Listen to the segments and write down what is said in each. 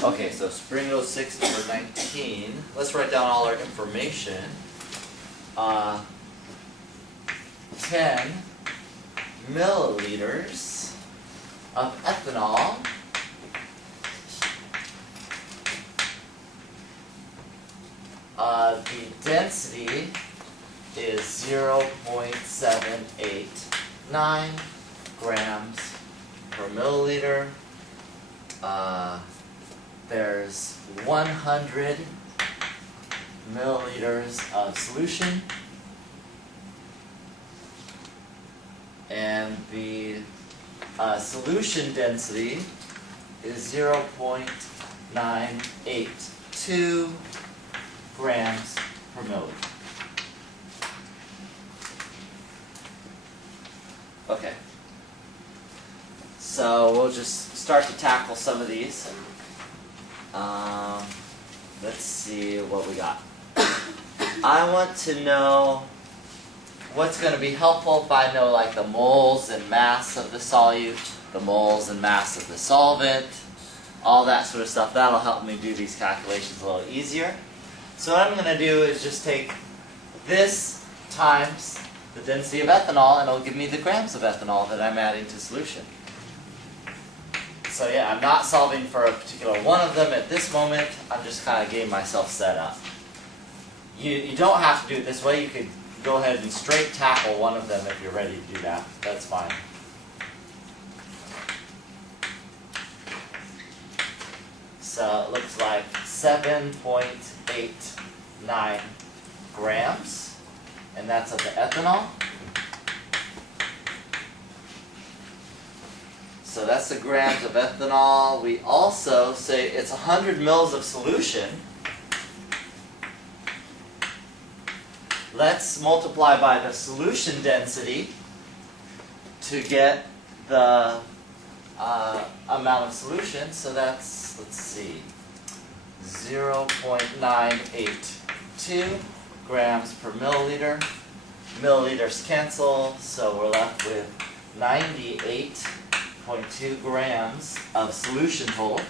Okay, so spring 06, number 19. Let's write down all our information. 10 milliliters of ethanol the density is 0.789 grams per milliliter. There's 100 milliliters of solution, and the solution density is 0.982 grams per milliliter. Okay. So we'll just start to tackle some of these. Let's see what we got. I want to know what's going to be helpful if I know like the moles and mass of the solute, the moles and mass of the solvent, all that sort of stuff. That'll help me do these calculations a little easier. So what I'm going to do is just take this times the density of ethanol, and it'll give me the grams of ethanol that I'm adding to solution. So yeah, I'm not solving for a particular one of them at this moment. I'm just kind of getting myself set up. You don't have to do it this way. You could go ahead and straight tackle one of them if you're ready to do that. That's fine. So it looks like 7.89 grams, and that's of the ethanol. So that's the grams of ethanol. We also say it's 100 mils of solution. Let's multiply by the solution density to get the amount of solution. So that's, let's see, 0.982 grams per milliliter. Milliliters cancel, so we're left with 98.2 grams of solution total.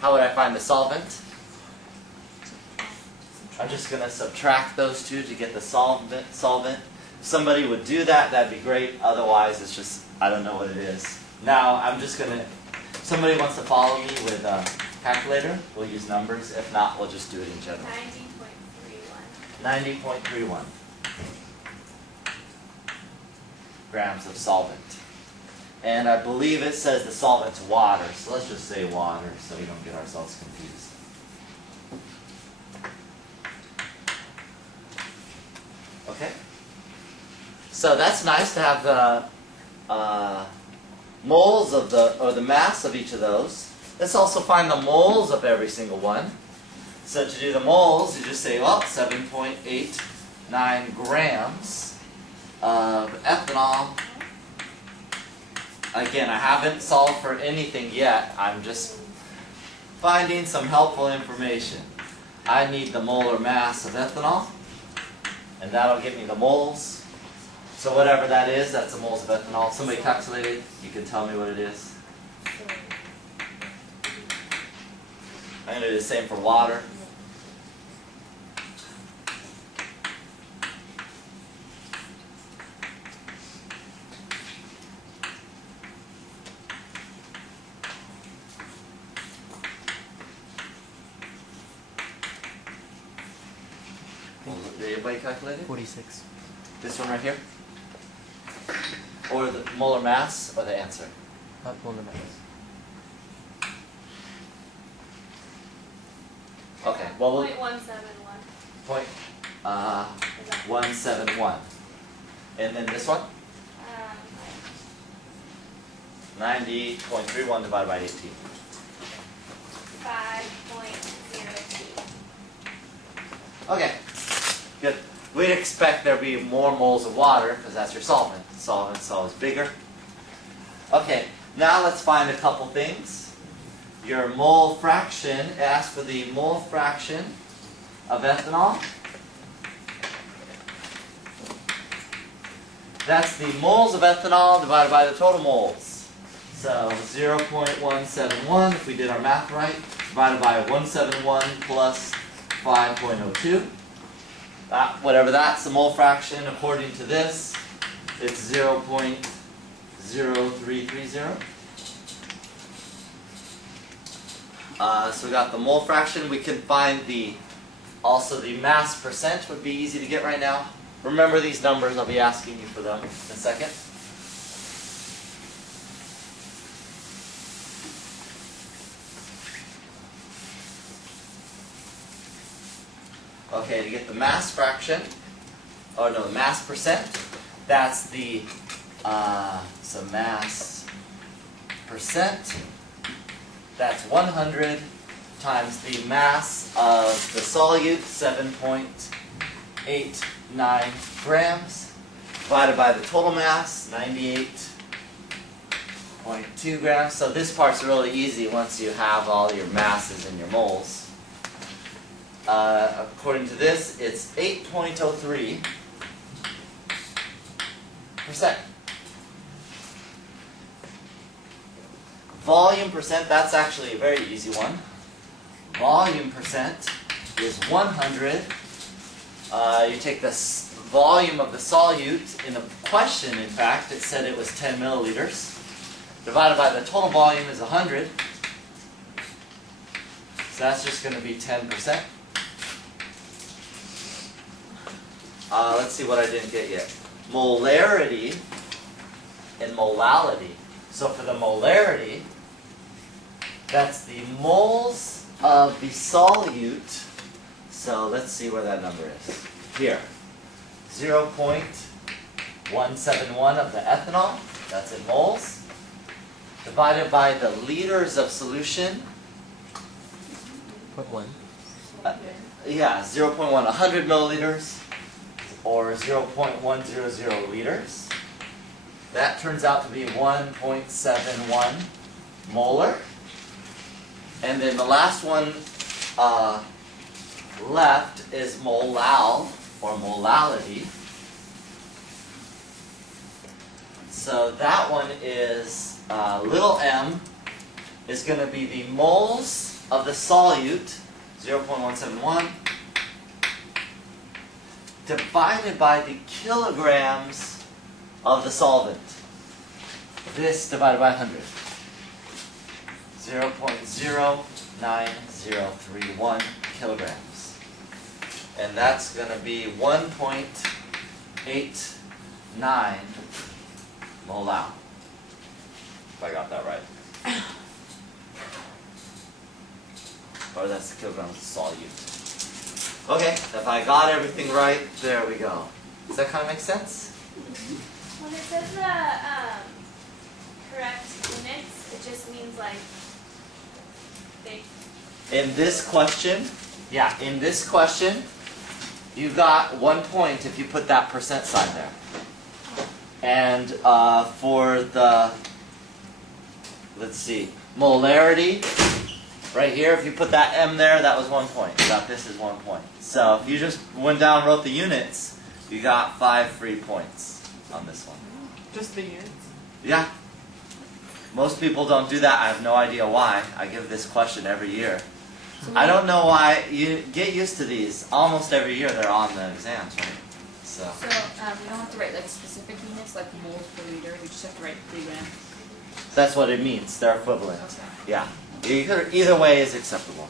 How would I find the solvent? I'm just going to subtract those two to get the solvent. If somebody would do that, that'd be great. Otherwise, it's just, I don't know what it is. Now, I'm just going to, if somebody wants to follow me with a calculator, we'll use numbers. If not, we'll just do it in general. 90.31. 90.31 grams of solvent. And I believe it says the solvent's water, so let's just say water so we don't get ourselves confused. Okay? So that's nice to have the moles of or the mass of each of those. Let's also find the moles of every single one. So to do the moles, you just say, well, 7.89 grams of ethanol. Again, I haven't solved for anything yet. I'm just finding some helpful information. I need the molar mass of ethanol, and that'll give me the moles. So whatever that is, that's the moles of ethanol. If somebody calculated, you can tell me what it is. I'm going to do the same for water. Did anybody calculate it? 46. This one right here? Or the molar mass, or the answer? Molar mass. Okay, well, we'll... 0.171. 171. And then this one? 90.31 divided by 18. 5.02. Okay, good. We'd expect there to be more moles of water, because that's your solvent. The solvent's always bigger. Okay, now let's find a couple things. Your mole fraction, ask for the mole fraction of ethanol. That's the moles of ethanol divided by the total moles. So 0.171, if we did our math right, divided by 171 plus 5.02. Whatever that's the mole fraction according to this, it's 0.0330. So we got the mole fraction. We can find also the mass percent would be easy to get right now. Remember these numbers, I'll be asking you for them in a second. Okay, to get the mass fraction, the mass percent, that's the, so mass percent, that's 100 times the mass of the solute, 7.89 grams, divided by the total mass, 98.2 grams. So this part's really easy once you have all your masses in your moles. According to this, it's 8.03%. Volume percent, that's actually a very easy one. Volume percent is 100. You take the volume of the solute. In the question, in fact, it said it was 10 milliliters. Divided by the total volume is 100. So that's just going to be 10%. Let's see what I didn't get yet. Molarity and molality. So for the molarity, that's the moles of the solute. So let's see where that number is. Here. 0.171 of the ethanol. That's in moles. Divided by the liters of solution. 0.1. Yeah, 0.1, 100 milliliters. Or 0.100 liters. That turns out to be 1.71 molar. And then the last one left is molal, or molality. So that one is, little m is going to be the moles of the solute, 0.171, divided by the kilograms of the solvent. This divided by 100. 0.09031 kilograms. And that's going to be 1.89 molal. If I got that right. Or that's the kilograms of solute. Okay, if I got everything right, there we go. Does that kind of make sense? When it says the correct units, it just means like they. In this question, you got 1 point if you put that percent sign there. And for the, let's see, molarity, right here, if you put that M there, that was 1 point. You got this as 1 point. So if you just went down and wrote the units, you got 5 free points on this one. Just the units? Yeah. Most people don't do that. I have no idea why. I give this question every year. I don't know why. You get used to these. Almost every year they're on the exams, right? So we don't have to write like specific units like moles per liter. We just have to write 3 grams. that's what it means. They're equivalent. Okay. Yeah. Either way is acceptable.